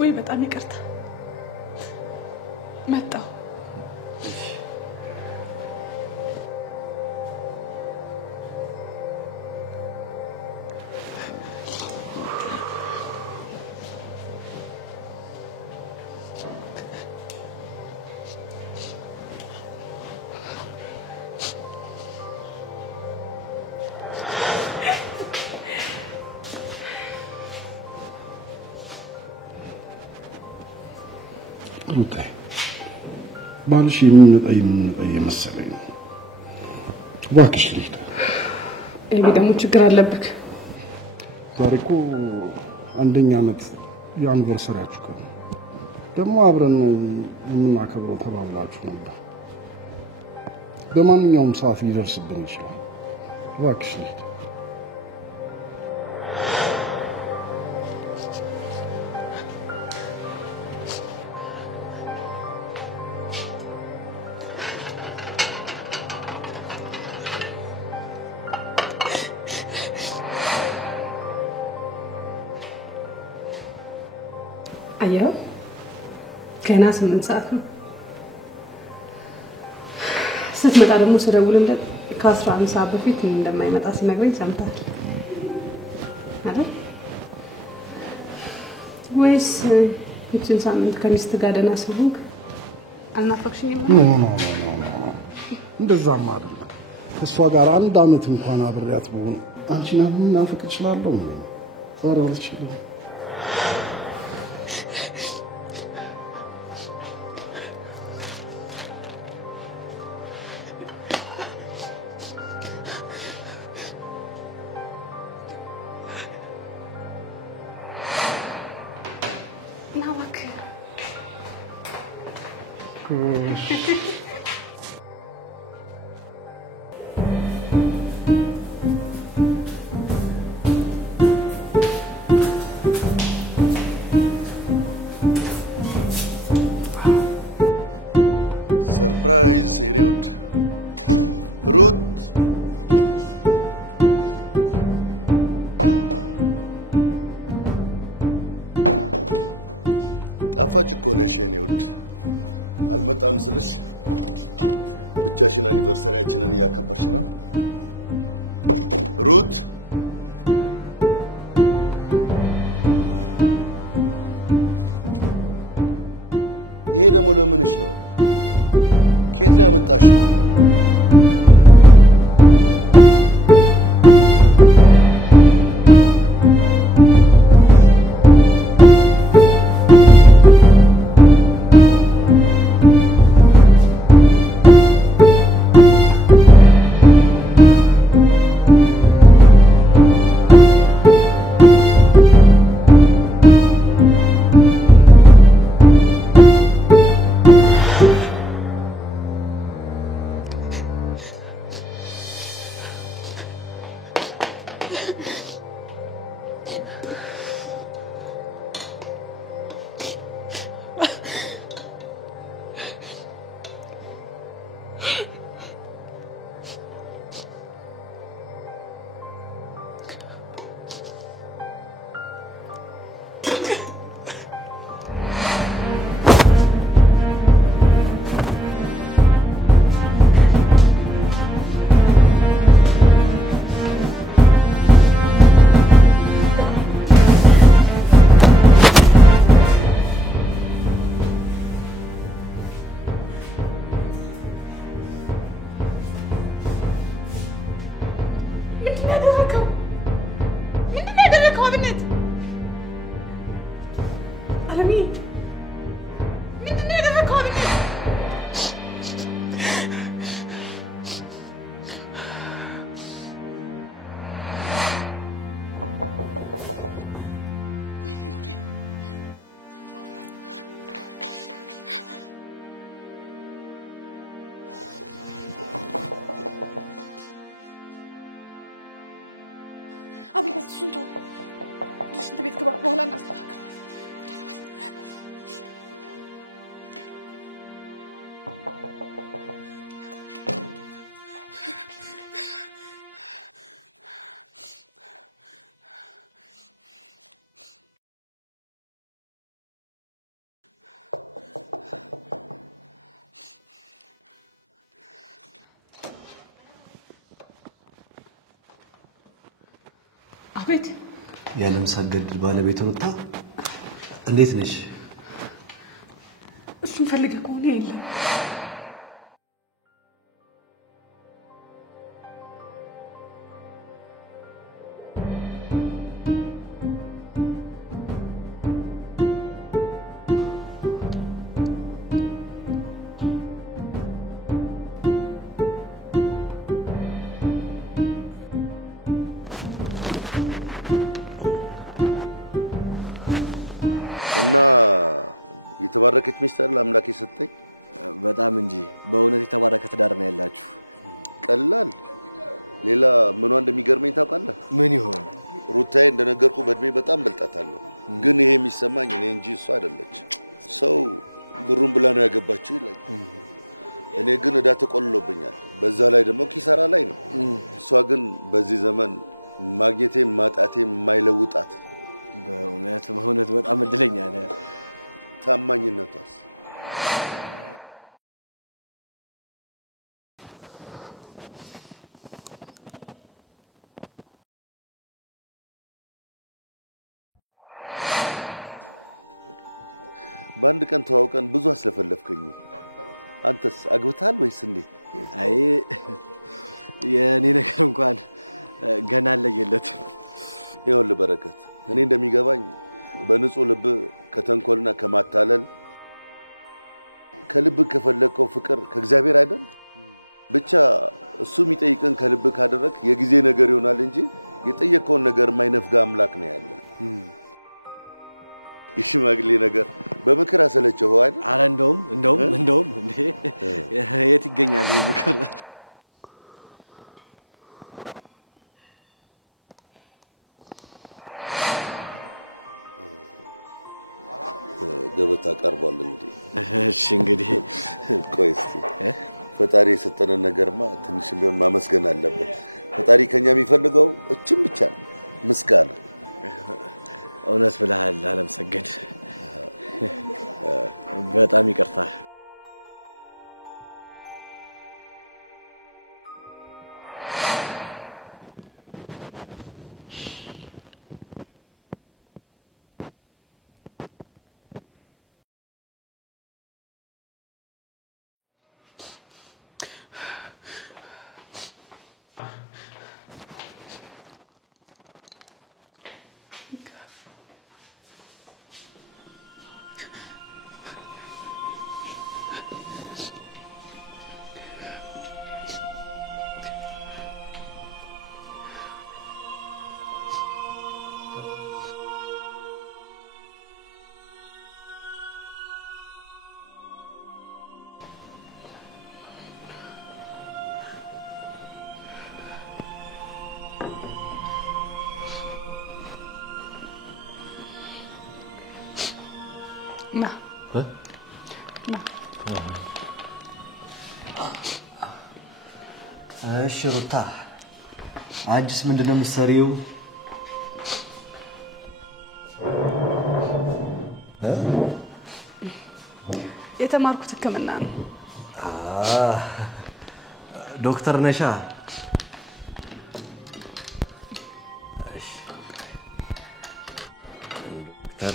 ወይ በጣም ይቅርታ መጣው Okay. ባልሽ የሚመጣይ መሰለኝ ዋክሽ ልጅ እኔ ደግሞ ችግር አለብክ ዛሬ እኮ አንደኛ አመት የአኒቨርሰሪያችሁ ቀን ደግሞ አብረን የምናከብረው ተባብላችሁ ነበር በማንኛውም ሰዓት ሊደርስብን ይችላል ዋክሽ ልጅ አየው ገና 8 ሰዓት ነው ስትመጣ ደግሞ ስደውልለት ከ11 ሰዓት በፊት እንደማይመጣ ሲነግረኝ ሰምታል አይደል ወይስ እቺን ሳምንት ከሚስት ጋር ደና ስለሆንክ አልናፈቅሽኝም እንደዛማ አይደለም ከሷ ጋር አንድ አመት እንኳን አብሬያት ብሆን አንቺን ምናፍቅ እችላለሁ ኧረ አልችልም አቤት ያለም ሰገድ ባለቤት ሩታ እንዴት ነሽ? እሱን ፈልገህ ከሆነ የለም لا ها؟ لا እሺ ሩታ አንቺስ ምንድነው የምትሰሪው? የተማርኩት ሕክምና ነው። ዶክተር ነሻ? እሺ ዶክተር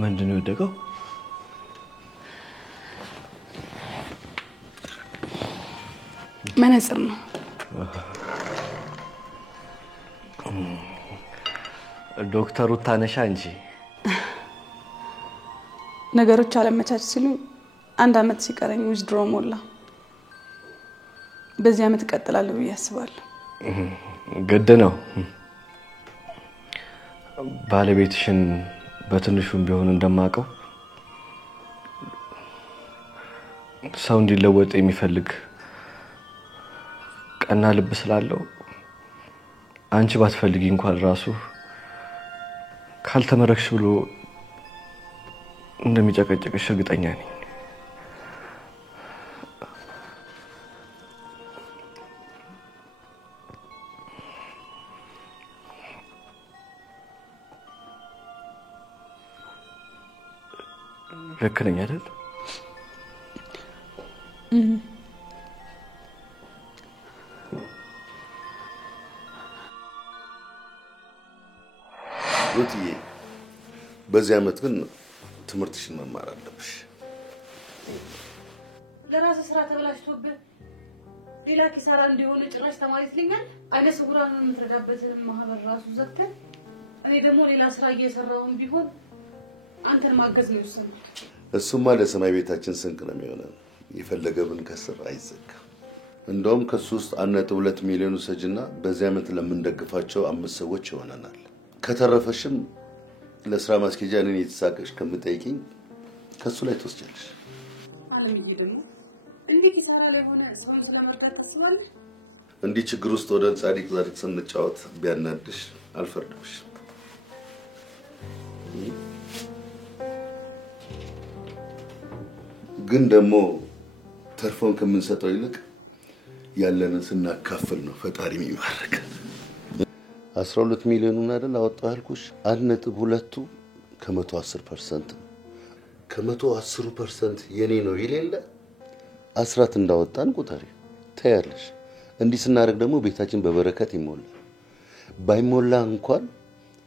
ምንድነው የወደቀው? መነጽር ነው። ዶክተር ሩታ ነሻ እንጂ ነገሮች አለመቻች ሲሉ አንድ አመት ሲቀረኝ ዊዝድሮ ሞላ። በዚህ አመት እቀጥላለሁ ብዬ አስባለሁ። ግድ ነው። ባለቤትሽን በትንሹም ቢሆን እንደማቀው ሰው እንዲለወጥ የሚፈልግ ቀና ልብ ስላለው አንቺ ባትፈልጊ እንኳን ራሱ ካልተመረክሽ ብሎ እንደሚጨቀጭቅሽ እርግጠኛ ነኝ። ልክ ነኝ አይደል? ሩትዬ በዚህ አመት ግን ትምህርትሽን መማር አለብሽ። ለራስ ስራ ተበላሽቶብህ ሌላ ኪሳራ እንዲሆን ጭራሽ ተማሪ ትልኛል። አይነ ስውራን የምትረዳበትን ማህበር ራሱ ዘግተህ እኔ ደግሞ ሌላ ስራ እየሰራሁም ቢሆን አንተን ማገዝ ነው የወሰነው። እሱማ ለሰማይ ቤታችን ስንቅ ነው የሚሆነው። የፈለገ ብንከስር አይዘጋም። እንደውም ከሱ ውስጥ 1.2 ሚሊዮን ሰጅና በዚህ አመት ለምንደግፋቸው 5 ሰዎች ይሆነናል። ከተረፈሽም ለስራ ማስኬጃ እኔን የተሳቀሽ ከምጠይቂኝ ከሱ ላይ ትወስጃለሽ። አለምዬ ደግሞ እንዲህ ኪሳራ ላይ ሆነ ሰውን ስለማጣት ታስባለህ? እንዲህ ችግር ውስጥ ወደ ጻድቅ ስንጫወት ቢያናድሽ አልፈርድብሽ። ግን ደግሞ ተርፎን ከምንሰጠው ይልቅ ያለንን ስናካፍል ነው ፈጣሪ የሚባረክ። 12 ሚሊዮኑን አይደል አወጣው ያልኩሽ? 1.2 ከ110% ከ110% የኔ ነው ይሌለ አስራት እንዳወጣን ቁጠሪ ታያለሽ። እንዲህ ስናደርግ ደግሞ ቤታችን በበረከት ይሞላል። ባይሞላ እንኳን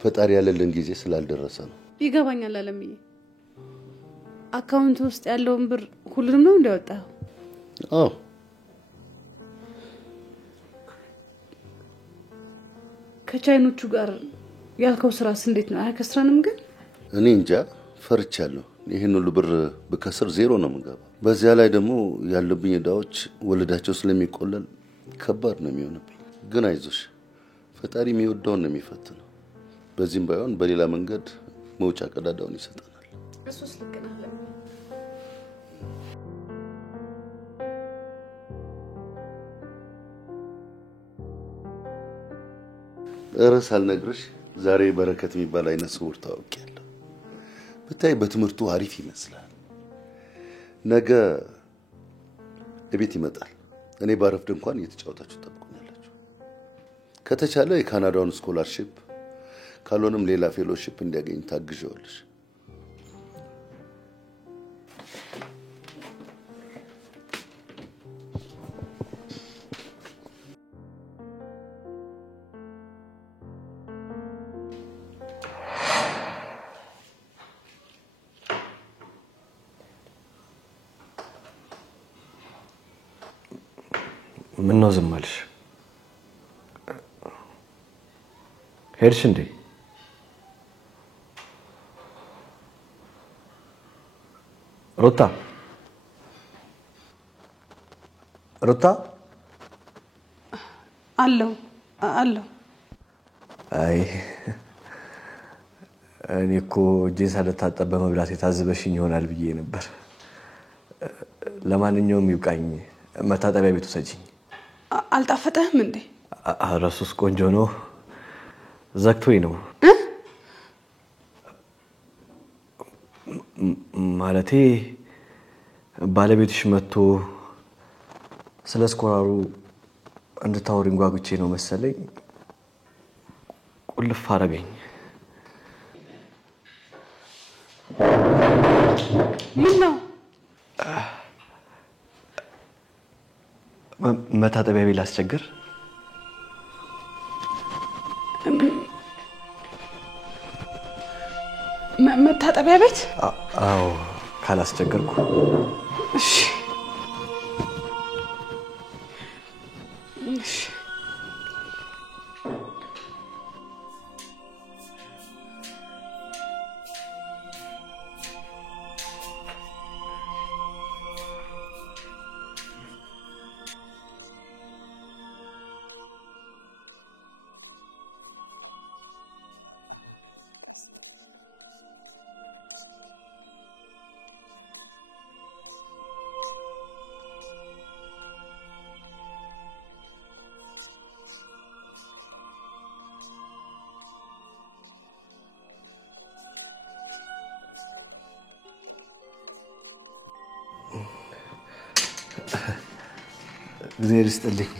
ፈጣሪ ያለልን ጊዜ ስላልደረሰ ነው። ይገባኛል አለምዬ። አካውንት ውስጥ ያለውን ብር ሁሉንም ነው እንዲያወጣው? አዎ ከቻይኖቹ ጋር ያልከው ስራስ እንዴት ነው? አይከስራንም? ግን እኔ እንጃ ፈርቻለሁ። ይሄን ሁሉ ብር በከስር ዜሮ ነው የምገባው። በዚያ ላይ ደግሞ ያለብኝ ዕዳዎች ወለዳቸው ስለሚቆለል ከባድ ነው የሚሆንብኝ። ግን አይዞሽ ፈጣሪ የሚወደውን ነው የሚፈትነው። በዚህም ባይሆን በሌላ መንገድ መውጫ ቀዳዳውን ይሰጣናል። እሱስ ልክ ነህ አለምዬ። እረስ አልነግርሽ ዛሬ በረከት የሚባል አይነት ስውር ታውቂያለሁ። ብታይ በትምህርቱ አሪፍ ይመስላል። ነገ እቤት ይመጣል። እኔ ባረፍድ እንኳን እየተጫወታችሁ ተጠብቁኛላችሁ። ከተቻለ የካናዳውን ስኮላርሺፕ ካልሆነም ሌላ ፌሎሺፕ እንዲያገኝ ታግዣለሽ። ምን ነው ዝም አልሽ? ሄድሽ እንዴ? ሩታ አለው አይ እኔ እኮ እጄን ሳልታጠብ በመብላት የታዘበሽኝ ይሆናል ብዬ ነበር። ለማንኛውም ይብቃኝ፣ መታጠቢያ ቤት ውሰጂኝ። አልጣፈጠህም እንዴ? ረሱስ ቆንጆ ነው። ዘግቶኝ ነው ማለቴ ባለቤትሽ መጥቶ ስለ ስኮራሩ እንድታወሪኝ ጓጉቼ ነው መሰለኝ። ቁልፍ አረገኝ። ምን ነው? መታጠቢያ ቤት ላስቸግር? መታጠቢያ ቤት? አዎ ካላስቸገርኩ። እሺ እሺ። እግዚአብሔር ይስጥልኝ።